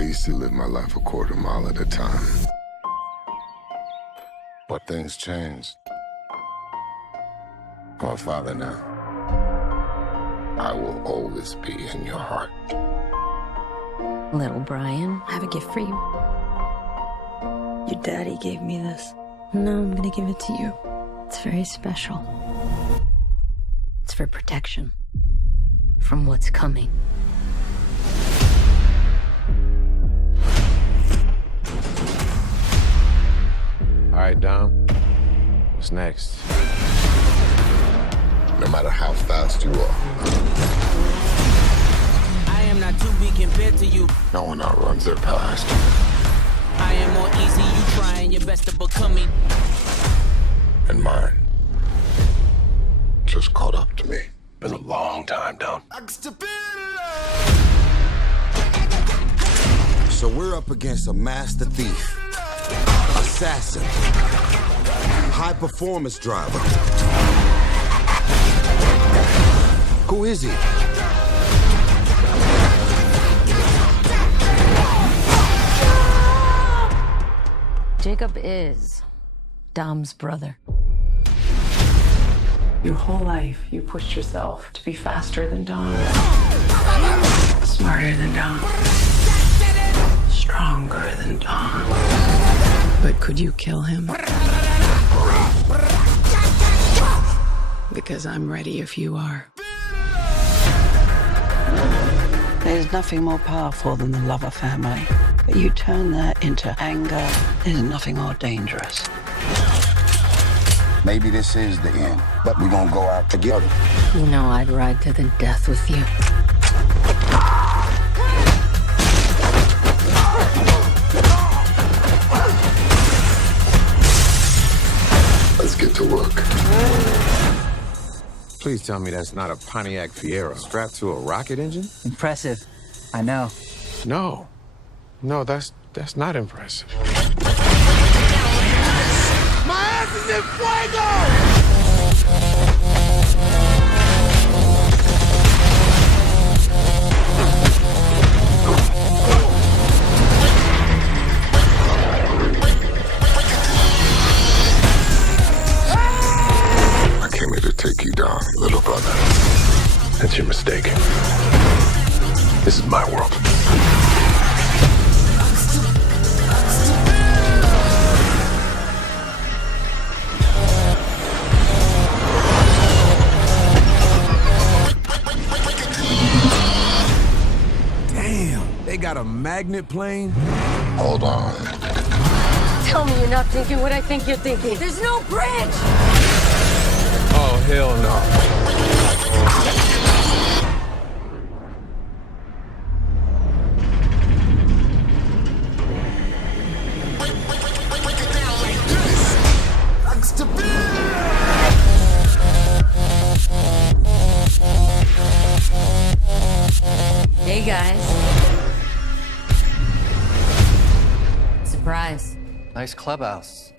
I used to live my life a quarter mile at a time. But things changed. I'm a father now. I will always be in your heart. Little Brian, I have a gift for you. Your daddy gave me this. No, I'm gonna give it to you. It's very special. It's for protection from what's coming. All right, Dom. What's next? No matter how fast you are, I am not to be compared to you. no one outruns their past. I am more easy, you trying your best to become me. And mine just caught up to me. Been a long time, Dom. So we're up against a master thief, assassin, high-performance driver. Who is he? Jacob is Dom's brother. Your whole life, you pushed yourself to be faster than Dom, smarter than Dom, stronger than Dom. But could you kill him? Because I'm ready if you are. There's nothing more powerful than the love of family. But you turn that into anger, there's nothing more dangerous. Maybe this is the end, but we're gonna go out together. You know I'd ride to the death with you. Let's get to work. Please tell me that's not a Pontiac Fiero strapped to a rocket engine? Impressive. I know. No. No, that's not impressive. My ass is in fuego! I came here to take you down, little brother. That's your mistake. This is my world. Damn, they got a magnet plane? Hold on. Tell me you're not thinking what I think you're thinking. There's no bridge! Oh, hell no. Hey, guys. Surprise. Nice clubhouse.